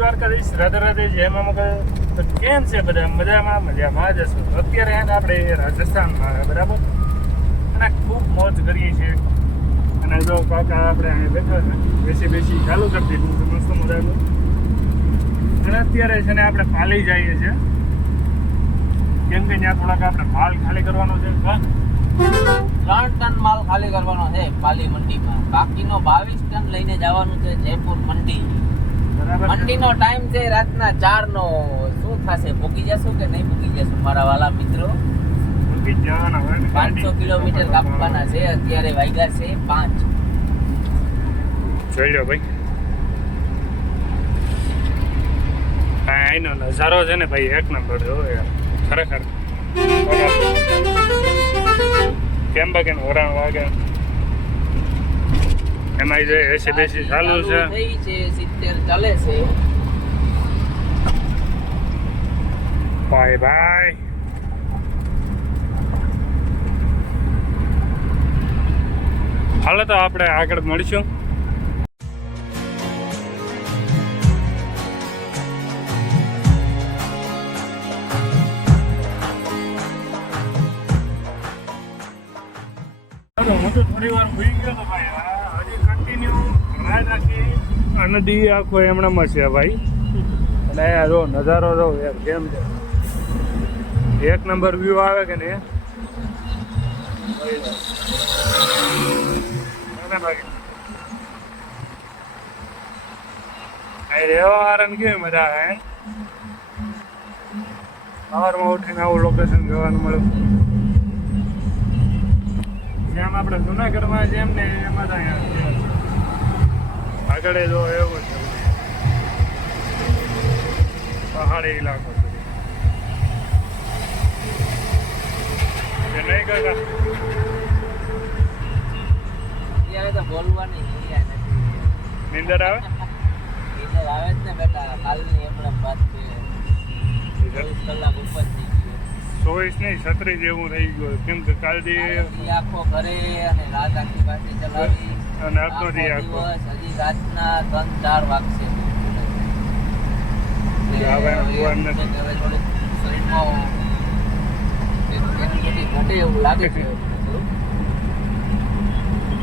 દ્વારકાધીશ રાધે રાધે, જય મા તો કેમ છે બધા? મજામાં? મજામાં જ હશો. અત્યારે એને આપણે રાજસ્થાનમાં બરાબર? અને ખૂબ મોજ કરીએ છીએ. અને જો કાકા આપણે અહીંયા બેઠા છે, બેસી બેસી ચાલુ કરી દીધું મસ્ત મજાનું. અને અત્યારે છે ને આપણે પાલી જઈએ છીએ. કેમ કે ત્યાં થોડાક આપણે માલ ખાલી કરવાનો છે. ત્રણ ટન માલ ખાલી કરવાનો છે પાલી મંડીમાં. બાકીનો બાવીસ ટન લઈને જવાનું છે જયપુર મંડી. મંડીનો ટાઈમ છે રાતના ચાર નો શું થશે? ભૂકી જશું કે નહીં ભૂકી જશું? મારા વાલા મિત્રો. પાંચસો કિલોમીટર કાપવાના છે અત્યારે વાગ્યા છે પાંચ. જોઈ લો ભાઈ. એનો નજારો છે ને ભાઈ એક નંબર જો યાર. ખરેખર. કેમ બાકી વરાણ વાગે એમાં જે એસી બેસી ચાલુ છે. ચાલે બાય બાય. હાલો તો આપણે આગળ મળીશું. થોડી વાર ભૂઈ ગયો તો ભાઈ રાત આખી એમણામાં છે ભાઈ. અને જો નજારો જો યાર કેમ છે. એક નંબર વ્યૂ આવે કે ને રેવા વાળાને કેવી મજા આવે? સવારમાં ઉઠીને આવું લોકેશન જોવાનું મળ્યું. જેમ આપણે જુનાગઢમાં જેમ ને એમાં અહીંયા. આગળ જો એવું છે. પહાડી ઇલાકો છે. કે નહીં કાકા? અત્યારે તો બોલવાની નિંદર આવે? નીંદર આવે જ ને બેટા. કાલની એમણે વાત ચોવીસ કલાક ઉપર ચોવીસ નહીં છત્રીસ જેવું થઈ ગયું. કેમ કે કાલથી આખો ઘરે અને રાત આખી પાસે ચલાવી. અને આખો દી આખો. આખો હજી રાતના ત્રણ ચાર વાગશે. હવે ભગવાન નથી. હવે થોડુંક શરીરમાં ઘટે એવું લાગે છે.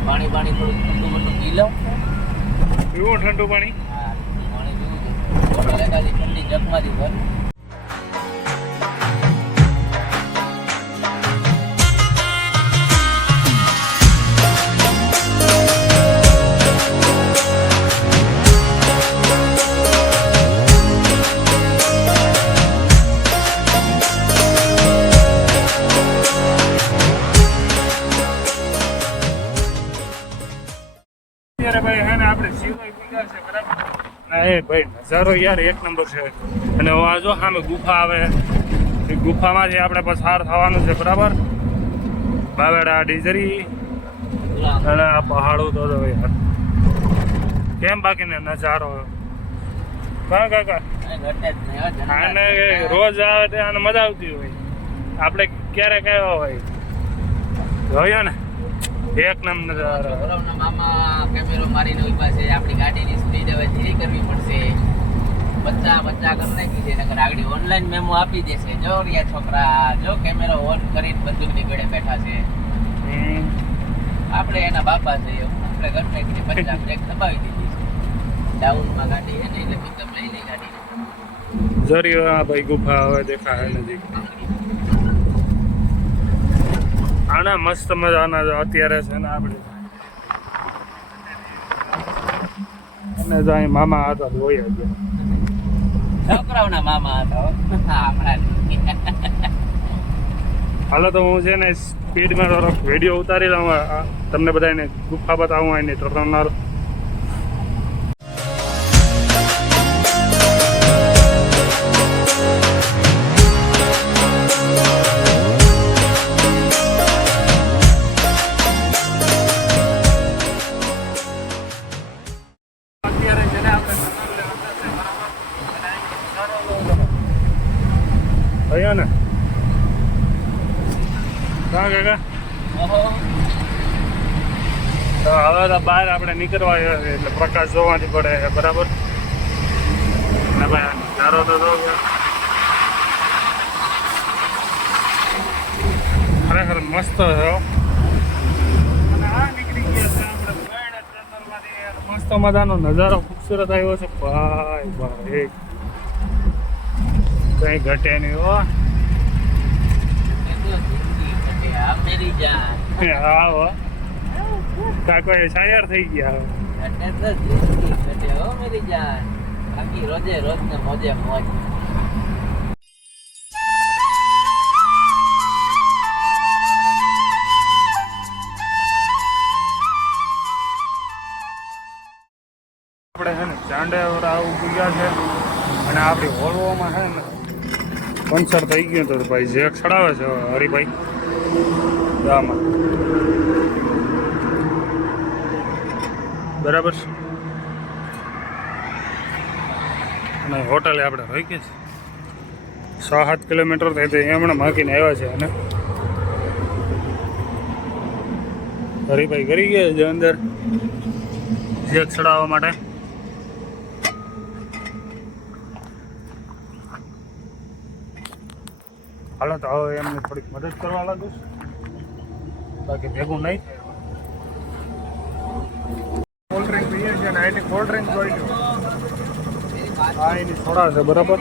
પાણી પાણી થોડું ઠંડુ ઠંડુ પી લઉં પીવો ઠંડુ પાણી? ઠંડી જગમાંથી ભર અત્યારે ભાઈ હે ને આપણે સિવાય પીગા છે, બરાબર? ના એ ભાઈ, નજારો યાર એક નંબર છે. અને આ જો સામે ગુફા આવે. એ ગુફામાંથી આપણે પસાર થવાનું છે, બરાબર? બાવેડા ડીજરી. અને આ પહાડો તો જો યાર કેમ બાકી ને નજારો? કા કાકા. જ આને રોજ આવે આને મજા આવતી હોય. આપણે ક્યારેક આવ્યા હોય. જોયો ને. એક નંબર. નજારો મામા કેમેરો મારીને ઊભા છે. આપણી ગાડીની સ્પીડ હવે ધીરી કરવી પડશે. બચ્ચા બચ્ચા કરી નાખી છે. નકર આગળ ઓનલાઈન મેમો આપી દેશે. જો રિયા છોકરા જો કેમેરો ઓન કરીને બંદૂકની ગળે બેઠા છે. આપણે એના બાપા છે. આપણે કરી નાખીને બચ્ચા બ્રેક દબાવી દીધી છે. ડાઉનમાં ગાડી છે ને એટલે પિકઅપ લઈ લઈ ગાડી જરી ભાઈ ગુફા હવે દેખાય નજીક આના મસ્ત મજાના અત્યારે છે ને આપણે. અને તો અહીં મામા હતા તો હોય જ. છોકરાઓના મામા હતા. હાલો તો હું છે ને સ્પીડમાં થોડોક વીડિયો ઉતારી લઉં તમને બધાને ગુફા બતાવું અહીં તો જોયો ને. હા કાકા. તો હવે તો બહાર આપણે નીકળવા આવ્યા છે એટલે પ્રકાશ જોવાની પડે છે બરાબર? ના ભાઈ નજારો તો જો ખરેખર મસ્ત અને આ નીકળી ગયા છે આપણે મેણ જંગલમાંથી અને મસ્ત મજાનો નજારો ખૂબસૂરત આવ્યો છે. ભાઈ ભાઈ કઈ ઘટે નહીં હો. હા, હો. કાકો એ થઈ ગયા હવે રોજે રોજ ને મોજે મોજ આપણે છે ને ચાંડેવરા આવું ગયા છે. અને આપણી હોલવામાં છે ને પંચર થઈ ગયું તો ભાઈ જે ચડાવે છે હરિભાઈ. ગામમાં. બરાબર છે? અને હોટલે આપણે રહી ગયા છે. છ સાત કિલોમીટર થાય તો એમણે માગીને આવ્યા છે અને હરિભાઈ કરી ગયા છે અંદર. જેક ચડાવવા માટે. હાલો તો હવે એમને થોડીક મદદ કરવા લાગુ છું. બાકી ભેગું નહીં કોલ્ડ ડ્રિંક પીએ છે અને એની કોલ્ડ ડ્રિંક જોઈ લો એની સોડા છે, બરાબર?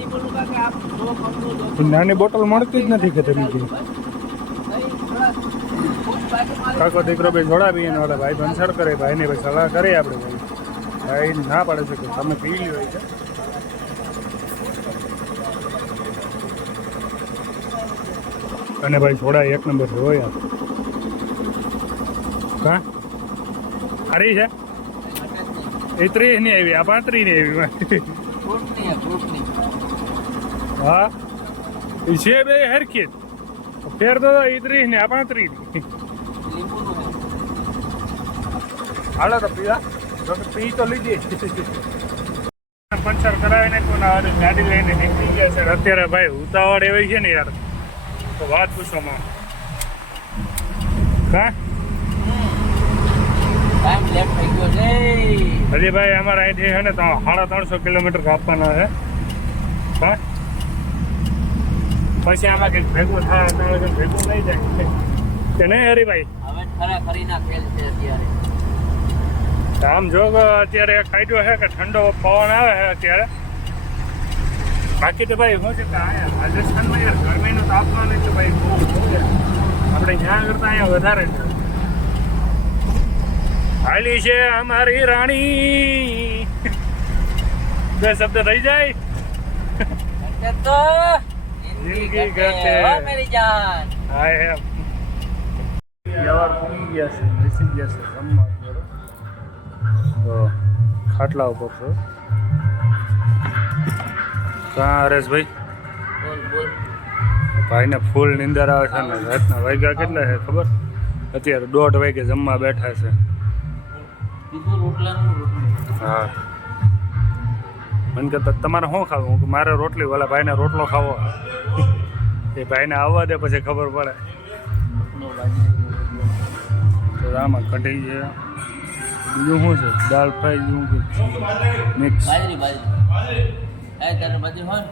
નાની બોટલ મળતી જ નથી કે તમે કાકો દીકરો ભાઈ જોડાવી પીએ ને ઓલા ભાઈ ભંસર કરે, ભાઈને ભાઈ સલાહ કરીએ આપણે ભાઈ. ભાઈ ના પાડે છે કે તમે પી લ્યો એ. અને ભાઈ સોડા એક નંબર છે હોય હા? સારી છે? એ ત્રીસની આવી આ પાંત્રીસની આવી હે, એ છે બે હરખી. ફેર તો એ ત્રીસ ને આ પાંત્રી. હાલો તો પીવા. જો પી તો લીધી. પંચર કરાવી નાખ્યું ને ગાડી લઈને નીકળી ગયા છે. અત્યારે ભાઈ ઉતાવળ એવી છે ને યાર. તો વાત પૂછો માં છે. હજી ભાઈ અમારે અહીંથી છે ને તો સાડા ત્રણસો કિલોમીટર કાપવાના છે. હા? પછી આમાં કંઈક ભેગું થાય તો ભેગું નહીં જાય. કે નહીં હરીભાઈ? આમ જો અત્યારે કાયદો છે કે ઠંડો પવન આવે છે અત્યારે. બાકી તો ભાઈ શું છે કે અહીંયા રાજસ્થાનમાં યાર ગરમીનું તાપમાન એટલે ભાઈ બહુ બહુ છે. આપણે જ્યાં કરતા અહીંયા વધારે છે. હાલી છે અમારી રાણી. બે શબ્દ થઈ જાય. તો જિંદગી ઘટે. મેરી જાન. હાય એ વ્યવહાર પૂરી ગયા છે બેસી ગયા છે જમવા તો ખાટલા ઉપર છો. કાં હરેશભાઈ? ભાઈને ફૂલ નિંદર આવે છે ને રાતના વાગ્યા કેટલા છે ખબર? અત્યારે દોઢ વાગે જમવા બેઠા છે. હા. મને કહેતા તમારે શું ખાવું? હું મારે રોટલી. વાલા ભાઈને રોટલો ખાવો એ ભાઈને આવવા દે પછી ખબર પડે. તો આમાં કઢી છે. બીજું શું છે? દાળ ફ્રાય જેવું મિક્સ. એ તારે બાજરી હોય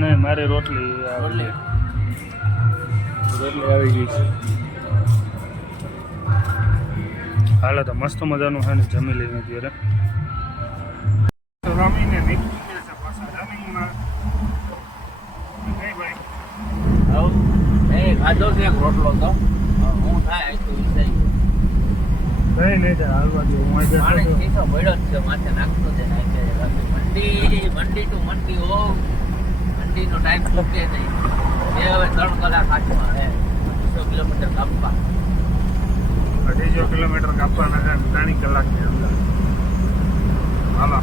નહીં મારી રોટલી રોટલી? રોટલી આવી ગઈ છે. હાલો તો મસ્ત મજાનું છે ને જમી લઈને અત્યારે. રમીને નીકળી ગયા છે પાછા રમીમાં ભાઈ? એ ખાધો છે એક રોટલો તો? હું થાય વિષય કઈ નહીં થાય હાલવા દે હું માણસ શીશો પડ્યો જ છે માથે નાખતો છે મંડી મંડી ટુ મંડી ઓ. મંડીનો ટાઈમ ચૂકે નહીં. એ હવે ત્રણ કલાક હાથમાં હે બસો કિલોમીટર કાપવા. અઢીસો કિલોમીટર કાપવાના ત્રણ કલાકની અંદર. હાલો